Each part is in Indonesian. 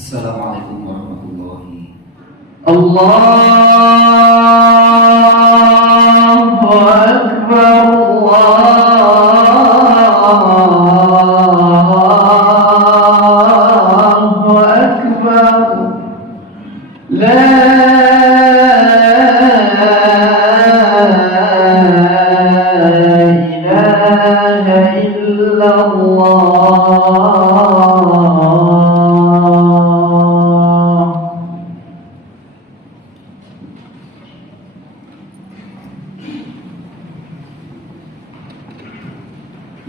Assalamualaikum warahmatullahi Allahu Akbar, Allahu Akbar. La ilaha illallah.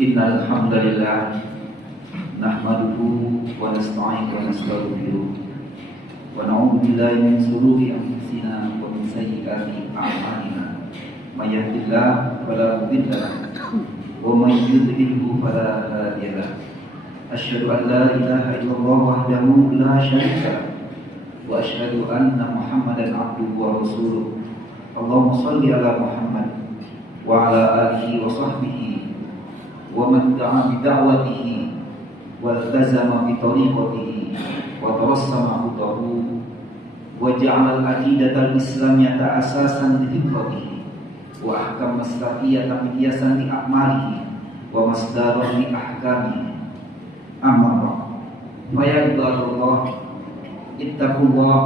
Innal hamdalillah nahmaduhu wa nasta'inuhu wa nastaghfiruh wa na'udzu billahi min shururi anfusina wa min sayyiati a'malina. May yahdihillahu fala mudilla lahu wa may yudlilhu fala hadiya lahu. Asyhadu an la ilaha illallah wahdahu la syarika lahu wa asyhadu anna Muhammadan abduhu wa rasuluh. Allahumma shalli ala Muhammad wa ala alihi wa sahbihi wa man da'a bi da'watihi wa iltazama bi tariqatihi wa tawassama hudahu wa ja'ala al-aqidata al-islamiyata asasan li fikratihi wa ahkam as-safiyata miqyasan li a'malihi wa masdaran li ahkamihi. Amma ba'd. Fa ya ibadallah ittaqullah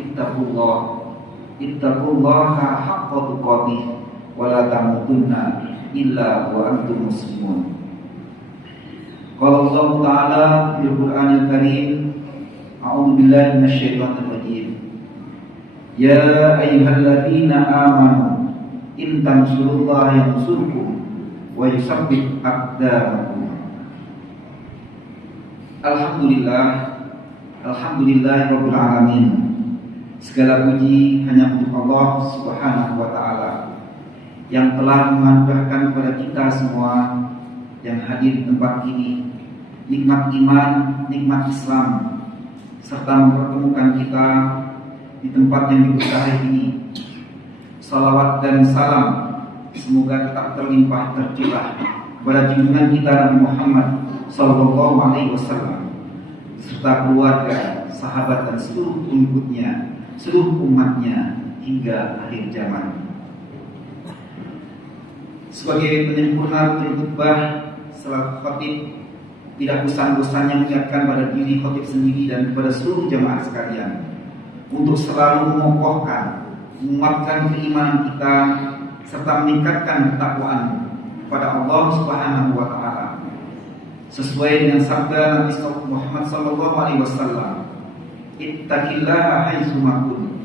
ittaqullah ittaqullaha haqqa tuqatih wa la tamutunna illa wa antum muslimun. Qala Allah Ta'ala fil Qur'anil Karim, a'udzu billahi minasyaitonir rajim. Ya ayyuhalladzina amanu in tansurullaha yansurkum wa yusabbit aqdamakum. Alhamdulillahirabbil alamin. Segala puji hanya untuk Allah Subhanahu wa taala yang telah menganugerahkan kepada kita semua yang hadir di tempat ini nikmat iman, nikmat Islam, serta mempertemukan kita di tempat yang diberkahi ini. Salawat dan salam semoga tetap terlimpah tercurah kepada junjungan kita Nabi Muhammad sallallahu alaihi wasallam serta keluarga, sahabat dan seluruh pengikutnya, seluruh umatnya hingga akhir zaman. Sebagai penyempurna khutbah, salat khatib tidak bosan-bosannya mengingatkan pada diri khatib sendiri dan kepada seluruh jamaah sekalian untuk selalu mengokohkan, menguatkan keimanan kita serta meningkatkan ketakwaan kepada Allah Subhanahu wa taala. Sesuai dengan sabda Nabi Muhammad sallallahu alaihi wasallam, "Ittaqillaha haitsu ma kunt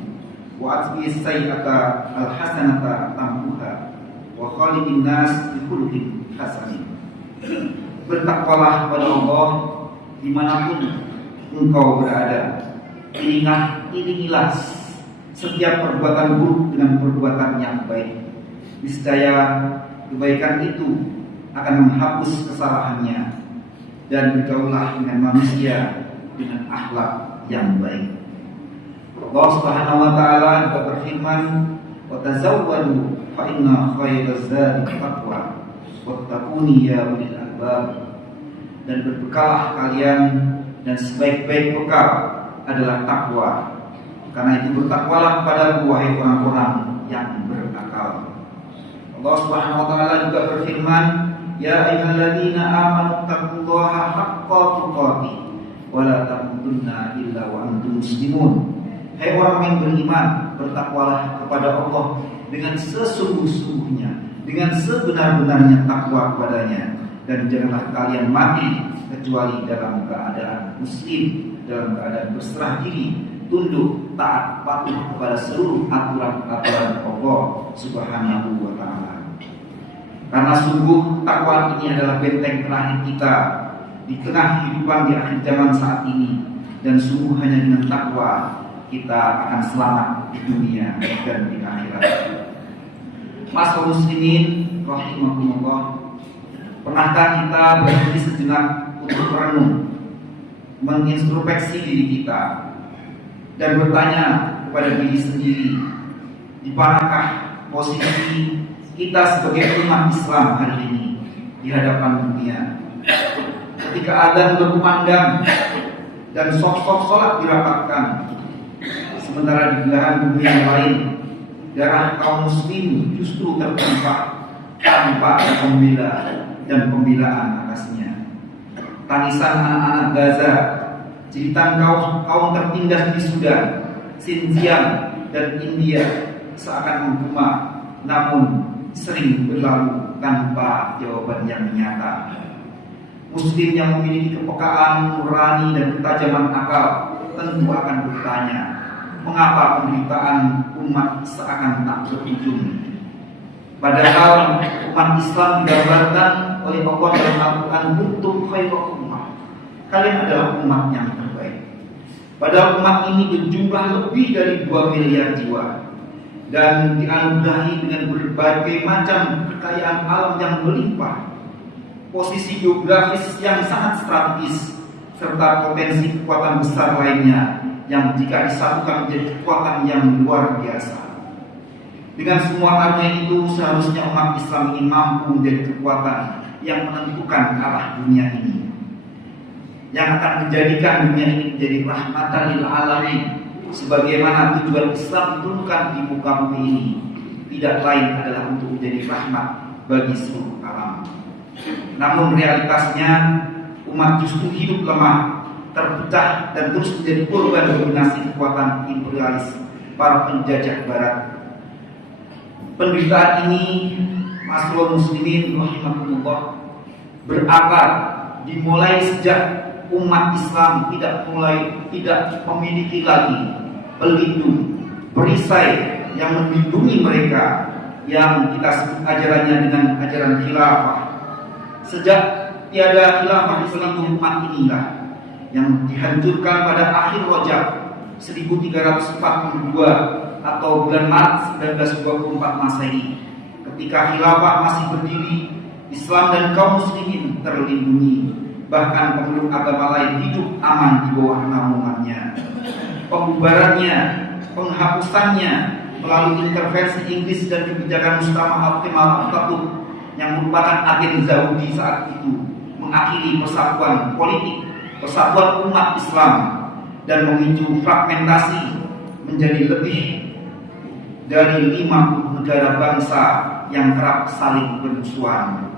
wa atbi'is sayyi'ata al-hasanata tamhuha wa khaliqin nas bi khuluqin hasanin." Bertakwalah kepada Allah dimanapun engkau berada. Iringilah setiap perbuatan buruk dengan perbuatan yang baik. Niscaya kebaikan itu akan menghapus kesalahannya, dan bergaulah dengan manusia dengan akhlak yang baik. Allah Subhanahu wa taala juga berfirman, "Wa tazawwadu fa inna khairaz zadi taqwa wattaquni ya ulil albab." Dan berbekalah kalian, dan sebaik-baik bekal adalah takwa. Karena itu bertakwalah kepada wahai orang-orang yang berakal. Allah Subhanahu wa taala juga berfirman, "Ya ayyuhalladzina amanu taqullaha haqqa tuqatih wa la tamutunna illa wa antum muslimun." Hai orang yang beriman, bertakwalah kepada Allah dengan sesungguh-sungguhnya, dengan sebenar-benarnya takwa kepadanya, dan janganlah kalian mati kecuali dalam keadaan muslim, dalam keadaan berserah diri, tunduk, taat, patuh kepada seluruh aturan-aturan Allah Subhanahu wa taala. Karena sungguh takwa ini adalah benteng terakhir kita di tengah kehidupan di akhir zaman saat ini, dan sungguh hanya dengan takwa kita akan selamat di dunia dan di akhirat. Ma'asyiral muslimin rahimakumullah, pernahkah kita berhenti sejenak untuk merenung, mengintrospeksi diri kita dan bertanya kepada diri sendiri, di manakah posisi kita sebagai umat Islam hari ini di hadapan dunia. Ketika adzan berkumandang dan sof-sof sholat dirapatkan, sementara di belahan bumi yang lain darah kaum muslim justru tertumpah tanpa ada pembela dan pembelaan atasnya. Tangisan anak-anak Gaza, jeritan kaum tertindas di Sudan, Xinjiang dan India seakan menggema, namun sering berlalu tanpa jawaban yang nyata. Muslim yang memiliki kepekaan, nurani dan ketajaman akal tentu akan bertanya, mengapa penderitaan umat seakan tak berujung? Padahal umat Islam digambarkan oleh Allah dalam Al-Quran, kuntum khairu ummah, kalian adalah umat yang terbaik. Padahal umat ini berjumlah lebih dari 2 miliar jiwa dan dianugerahi dengan berbagai macam kekayaan alam yang melimpah, posisi geografis yang sangat strategis, serta potensi kekuatan besar lainnya yang jika disatukan menjadi kekuatan yang luar biasa. Dengan semua karunia itu, seharusnya umat Islam ini mampu menjadi kekuatan yang menentukan arah dunia ini, yang akan menjadikan dunia ini menjadi rahmatan lil alamin, sebagaimana tujuan Islam diturunkan di muka bumi ini tidak lain adalah untuk menjadi rahmat bagi seluruh alam. Namun realitasnya umat justru hidup lemah, terpecah dan terus menjadi korban dominasi kekuatan imperialis para penjajah barat. Penderitaan ini, masyaallah muslimin rahimakumullah, berakar dimulai sejak umat Islam tidak memiliki lagi pelindung, perisai yang melindungi mereka, yang kita sebut ajarannya dengan ajaran khilafah. Sejak tiada khilafah di pelindung umat inilah yang dihancurkan pada akhir Rajab 1342 atau bulan Maret 1924 Masehi. Ketika khilafah masih berdiri, Islam dan kaum muslimin terlindungi, bahkan pemeluk agama lain hidup aman di bawah naungannya. Pembubarannya, penghapusannya melalui intervensi Inggris dan kebijakan Mustafa Kemal Atatürk yang merupakan agen Yahudi saat itu, mengakhiri persatuan politik, persatuan umat Islam, dan memicu fragmentasi menjadi lebih dari 50 negara bangsa yang kerap saling bermusuhan.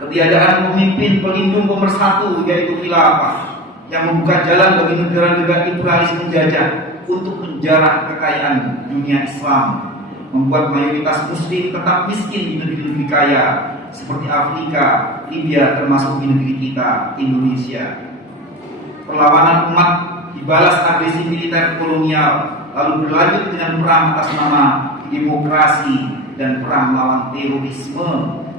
Ketiadaan pemimpin pelindung pemersatu yaitu khilafah yang membuka jalan bagi negara-negara imperialis menjajah untuk menjarah kekayaan dunia Islam, membuat mayoritas muslim tetap miskin di negeri-negeri kaya seperti Afrika, Libya, termasuk di negeri kita, Indonesia. Perlawanan umat dibalas agresi militer kolonial, lalu berlanjut dengan perang atas nama demokrasi dan perang melawan terorisme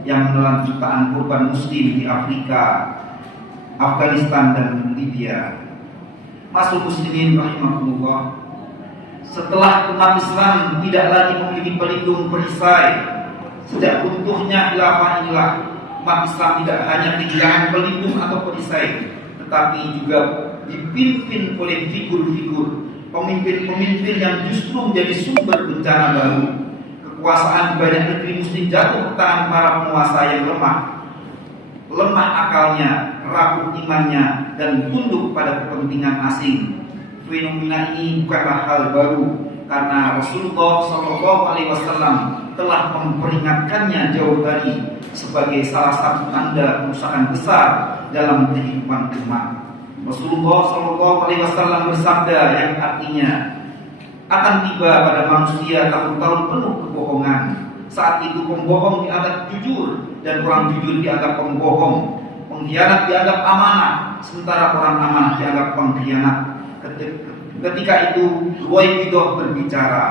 yang menelan jutaan korban muslim di Afrika, Afghanistan dan Libya. Masuk muslimin rahimakumullah, setelah umat Islam tidak lagi memiliki pelindung perisai, sejak runtuhnya khilafah inilah umat Islam tidak hanya kehilangan pelindung atau perisai, tetapi juga dipimpin oleh figur-figur pemimpin-pemimpin yang justru menjadi sumber bencana baru. Kekuasaan di banyak negeri muslim jatuh ke tangan para penguasa yang lemah akalnya, rapuh imannya, dan tunduk pada kepentingan asing. Fenomena ini bukanlah hal baru, karena Rasulullah SAW telah memperingatkannya jauh tadi sebagai salah satu tanda kerusakan besar dalam kehidupan umat. Rasulullah SAW bersabda yang artinya, akan tiba pada manusia tahun-tahun penuh kebohongan. Saat itu pembohong dianggap jujur dan orang jujur dianggap pembohong, pengkhianat dianggap amanah, sementara orang amanah dianggap pengkhianat. Ketika itu Ruwaibidah berbicara.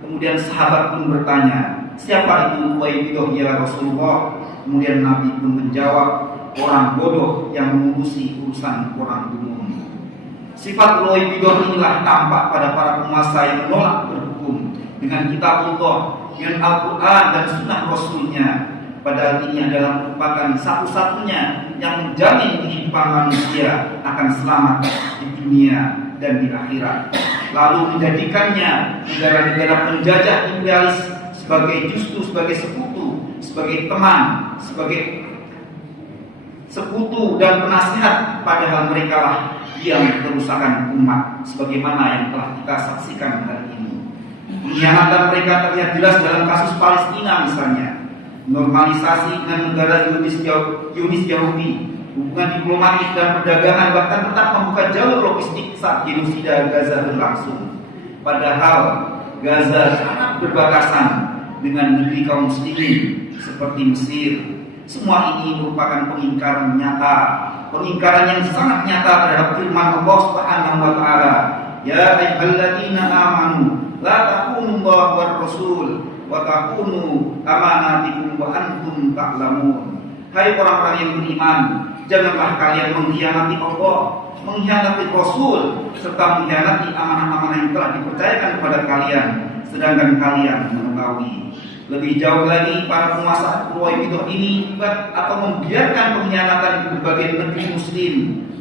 Kemudian sahabat pun bertanya, siapa itu Ruwaibidah ya Rasulullah? Kemudian Nabi pun menjawab, orang bodoh yang mengurusi urusan orang umum. Sifat Ruwaibidah inilah tampak pada para penguasa yang menolak berhukum dengan kitabullah, dengan Al-Quran dan sunnah Rasulnya. Padahal ini adalah merupakan satu-satunya yang menjamin kehidupan manusia akan selamat di dunia dan di akhirat, lalu menjadikannya negara-negara penjajah imperialis sebagai sekutu, sebagai teman, sebagai sekutu dan penasihat, padahal mereka lah yang kerusakan umat, sebagaimana yang telah kita saksikan hari ini. Pengkhianatan mereka terlihat jelas dalam kasus Palestina misalnya, normalisasi dengan negara Zionis Yahudi, hubungan diplomatik dan perdagangan, bahkan tetap membuka jalur logistik saat genosida Gaza berlangsung. Padahal Gaza sangat berbatasan dengan negeri kaum muslimin seperti Mesir. Semua ini merupakan pengingkaran nyata, pengingkaran yang sangat nyata terhadap firman Allah Subhanahu wa taala, ya ayyuhalladzina amanu la takunu war rasul wa takunu amanatikum wa antum ta'lamun. Hai orang-orang yang beriman, janganlah kalian mengkhianati Allah, mengkhianati Rasul, serta mengkhianati amanah-amanah yang telah dipercayakan kepada kalian, sedangkan kalian mengetahui. Lebih jauh lagi, para penguasa Ruwaibidah ini atau membiarkan pengkhianatan di berbagai negeri muslim,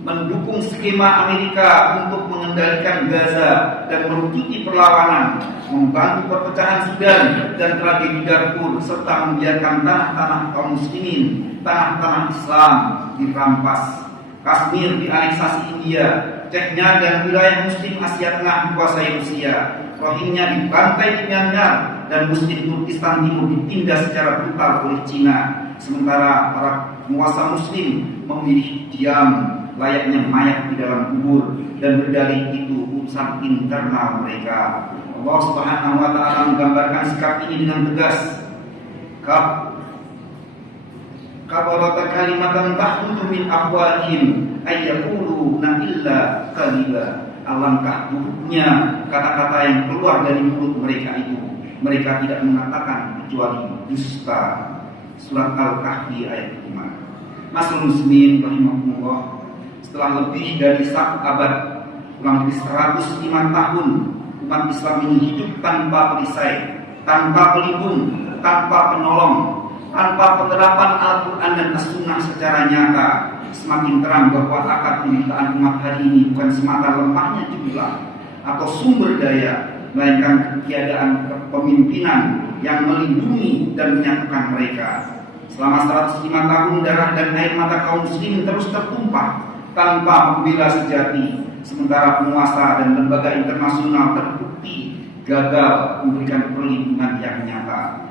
mendukung skema Amerika untuk mengendalikan Gaza dan merujuki perlawanan, membantu perpecahan Sudan dan tragedi Darfur, serta membiarkan tanah-tanah kaum muslimin, tanah-tanah Islam dirampas. Kashmir dianeksasi India, Chechnya dan wilayah muslim Asia Tengah dikuasai Rusia, Rohingya dibantai di Myanmar, dan muslim Turkistan Timur ditindas secara brutal oleh Cina. Sementara para penguasa muslim memilih diam layaknya mayat di dalam kubur dan berdalih itu urusan internal mereka. Allah Subhanahu wa taala menggambarkan sikap ini dengan tegas. Kabarata kalimatan takhruju min afwahihim ayyaqulu illa kadhiba. Alangkah buruknya kata-kata yang keluar dari mulut mereka itu. Mereka tidak mengatakan kecuali dusta. Surat Al-Kahfi ayat 5. Masyaallah muslimin rahimahumullah, setelah lebih dari 1 abad, kurang lebih 105 tahun, umat Islam ini hidup tanpa perisai, tanpa pelindung, tanpa penolong, tanpa penerapan Al-Quran dan As-Sunnah secara nyata. Semakin terang bahwa akar penderitaan umat hari ini bukan semata lemahnya jumlah atau sumber daya, melainkan ketiadaan kepemimpinan yang melindungi dan menyatukan mereka. Selama 105 tahun darah dan air mata kaum muslimin terus tertumpah tanpa pembela sejati, sementara penguasa dan lembaga internasional terbukti gagal memberikan perlindungan yang nyata.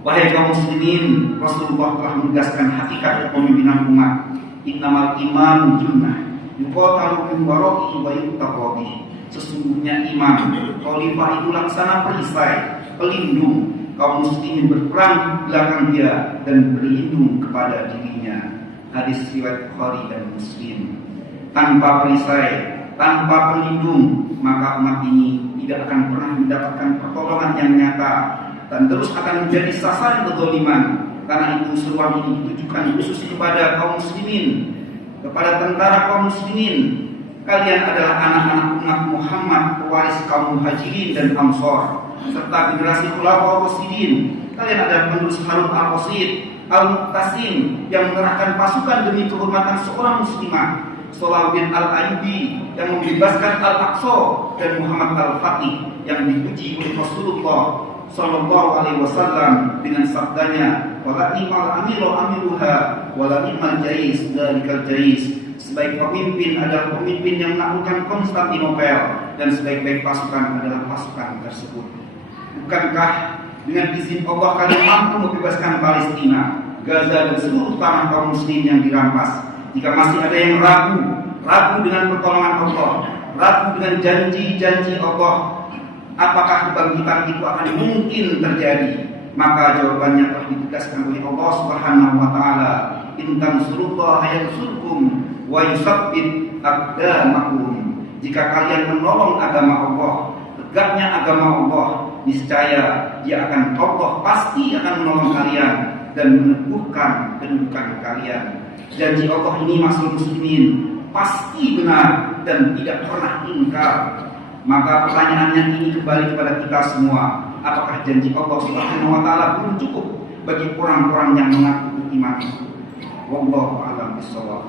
Wahai kaum muslimin, Rasulullah telah menegaskan hakikat kepemimpinan umat. Innamal imanu junnah yuqatalu min wara'ihi wa yuttaqwa bihi. Sesungguhnya imam, khalifah itu laksana perisai, pelindung. Kaum muslimin berperang di belakang dia dan berlindung kepada dirinya. Hadis riwayat Bukhari dan Muslim. Tanpa perisai, tanpa pelindung, maka umat ini tidak akan pernah mendapatkan pertolongan yang nyata dan terus akan menjadi sasaran kezaliman. Karena itu seruan ini ditujukan khusus kepada kaum muslimin, kepada tentara kaum muslimin. Kalian adalah anak-anak umat Muhammad, pewaris kaum Muhajirin dan Ansor, serta generasi Khulafaur Rasyidin. Kalian adalah penerus Harun al-Rasyid, Al-Muqtasim, yang mengerahkan pasukan demi kehormatan seorang muslimah, Salahuddin al-Ayyubi yang membebaskan Al-Aqsa, dan Muhammad al-Fatih yang dipuji oleh Rasulullah Sallallahu Alaihi Wasallam dengan sabdanya, wala ni'mal amiru amiruha wala ni'mal jais dalikal jais. Sebaik pemimpin adalah pemimpin yang menaklukkan Konstantinopel, dan sebaik-baik pasukan adalah pasukan tersebut. Bukankah dengan izin Allah kalian mampu membebaskan Palestina, Gaza dan seluruh tanah kaum muslim yang dirampas? Jika masih ada yang ragu dengan pertolongan Allah, ragu dengan janji-janji Allah, apakah kebangkitan itu akan mungkin terjadi? Maka jawabannya telah ditegaskan oleh Allah Subhanahu wa taala, in tansurullaha yansurkum wa yusabbit aqdamakum. Jika kalian menolong agama Allah, tegaknya agama Allah, niscaya Dia akan kokoh, pasti akan menolong kalian dan meneguhkan kedudukan kalian. Janji Allah ini maksud muslimin pasti benar dan tidak pernah ingkar. Maka pertanyaannya ini kembali kepada kita semua, apakah janji Allah Subhanahu wa taala belum cukup bagi orang-orang yang mengaku beriman? Wallahu a'lam bishawab.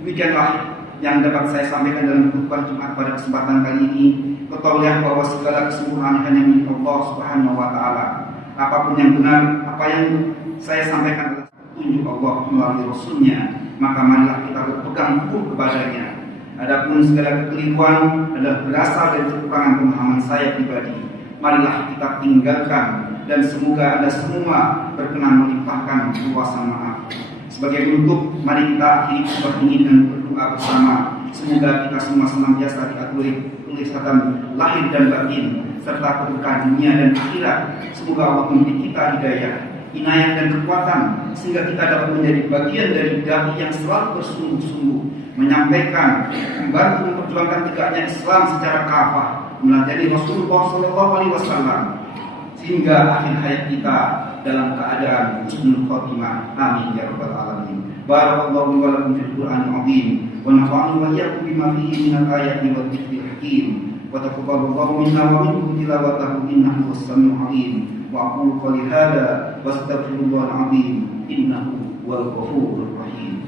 Demikianlah yang dapat saya sampaikan dalam khutbah Jumat pada kesempatan kali ini, ketahuilah bahwa segala kesempurnaan hanya milik Allah Subhanahu wa taala. Apapun yang benar, apa yang saya sampaikan adalah petunjuk Allah melalui Rasul-Nya, maka marilah kita berpegang teguh kepadanya. Adapun segala kekeliruan adalah berasal dari kekurangan pemahaman saya pribadi. Marilah kita tinggalkan dan semoga Anda semua berkenan melimpahkan luasan maaf. Sebagai penutup, mari kita akhiri khutbah ini dengan berdoa bersama. Semoga kita semua senantiasa diatur oleh kesehatan lahir dan batin serta keberkahan dunia dan akhirat. Semoga Allah memberi kita hidayah, inayah dan kekuatan sehingga kita dapat menjadi bagian dari dai yang selalu bersungguh-sungguh menyampaikan, membantu memperjuangkan tegaknya Islam secara kafah, meladeni Rasulullah SAW sehingga akhir hayat kita dalam keadaan husnul khotimah. Amin ya rabbal alamin. Barakallahu wa lakum fil Qur'anil azim wa nafa'ani wa iyyakum bima fihi minal ayati wa dzikril hakim. Wa taqabbalallahu minna wa minkum tilawatahu innahu was-sami'ul 'alim. Wa aqulu qawli hadza wa astaghfirullahal 'azim innahu huwal ghafurur rahim.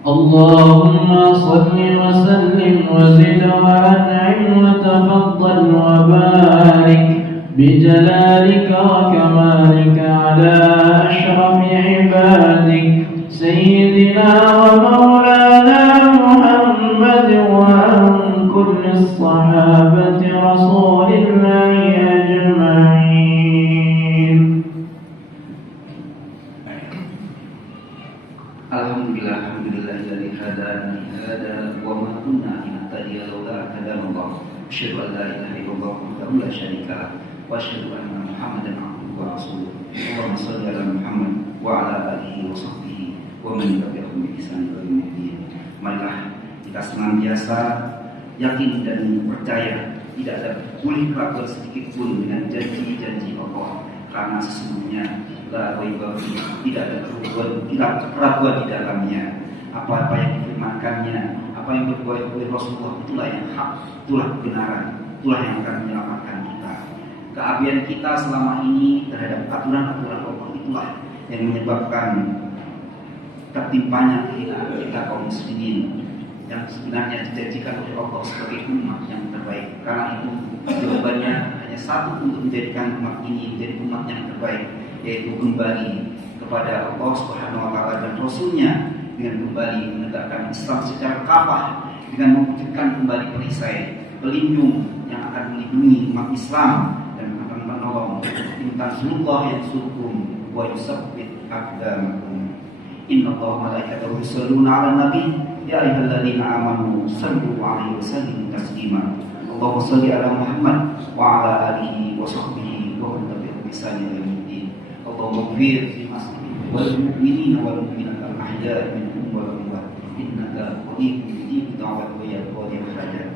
اللهم صل وسلم وزد وأنعم وتفضل وبارك بجلالك وكمالك على أشرف عبادك سيدنا ومولانا محمد وعن كل الصحابة رسول الله أجمعين. Alhamdulillahilladzi hadana li hada wa ma kunna linahtadiya laula an hadana Allah. Asyhadu an la ilaha illallah wahdahu la syarika lah wa asyhadu anna Muhammadan abduhu wa rasuluh. Allahumma shalli ala Muhammad wa ala alihi wa sahbihi wa man tabi'ahum bi ihsan ila yaumil. Marilah kita senantiasa yakin dan percaya tidak ada boleh keraguan sedikit pun dengan janji-janji Allah, karena sesungguhnya la raiba tidak ada keraguan di dalamnya. Apa-apa yang difirmankannya, apa yang berbuat oleh Rasulullah, itulah yang hak, itulah kebenaran, itulah yang akan menyelamatkan kita. Keabian kita selama ini terhadap aturan-aturan Allah itulah yang menyebabkan tertimpanya kehinaan kita kaum muslimin yang sebenarnya dijanjikan oleh Allah sebagai umat yang terbaik. Karena itu jawabannya hanya satu, untuk menjadikan umat ini menjadi umat yang terbaik, yaitu kembali kepada Allah Subhanahu wa taala dan Rasul-Nya dengan kembali menegakkan Islam secara kafah, dengan mewujudkan kembali perisai pelindung yang akan melindungi umat Islam dan akan menolong intansullah yang surkum wa yusabbit aqdamakum. Innallaha wa malaikatahu yusholluna 'alan nabi ya ayyuhalladzina amanu shallu 'alaihi wa sallimu taslima. Allahumma shalli ala Muhammad wa ala alihi wa sahbihi wa man tabi'ahum bi ihsan ila yaumil. Allahumma ighfir wal mu'minina wal mu'minat al ahya'i minhum wal amwat innaka qaribun mujibud da'wat wa ya qadil hajat.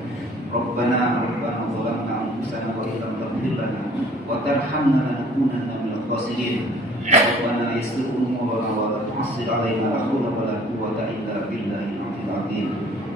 Rabbana zalamna anfusana wa illam taghfir lana wa tarhamna lanakunanna minal khasirin. Rabbana yassir umurana wa la tu'assir 'alaina la haula wa la quwwata illa billahil 'aliyyil 'azim.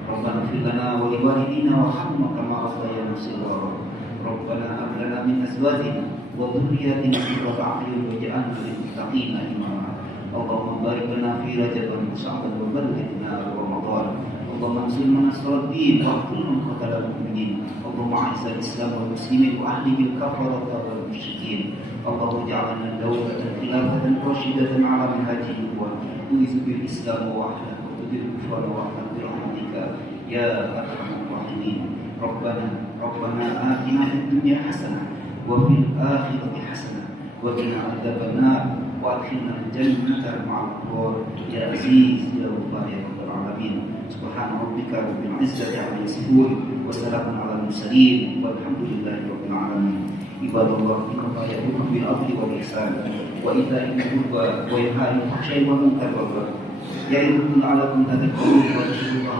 Rabbana ighfir lana wa liwalidina warhamhum kama rabbayana shighara. Rabbana hab lana min azwajina wa dhurriyyatina qurrata a'yun waj'alna lil muttaqina imama. Allahumma barik lana fi Rajab wa Sya'ban wa ballighna Ramadan. Allahumma ansur man nasara ad-din wa qul man qatala al-mu'minin. Allahumma a'izz al-islam wal muslimin wa ahli bil kafarati wal musyrikin. Allahumma ij'alna dawlatan khilafatan rashidatan 'ala manhajil nubuwwah. Tu'izu bil islam wa ahlahu wa tudil kufra wa ahlahu bi rahmatika ya arhamar rahimin. Rabbana atina fid dunya hasanah wa fil akhirati hasanah wa qina adzabannar wa adkhilna al-jannata ma'al abrar ya aziz ya ghaffar ya rabbal alamin. Subhana rabbika rabbil izzati 'amma yasifun wa salamun 'alal mursalin walhamdulillahi rabbil alamin. Ibadallah innallaha ya'muru bil 'adli wal ihsan wa ita'i dzil qurba wa yanha 'anil fahsya'i wal munkari wal baghi ya'idukum la'allakum tadhakkarun wa tadhkuruna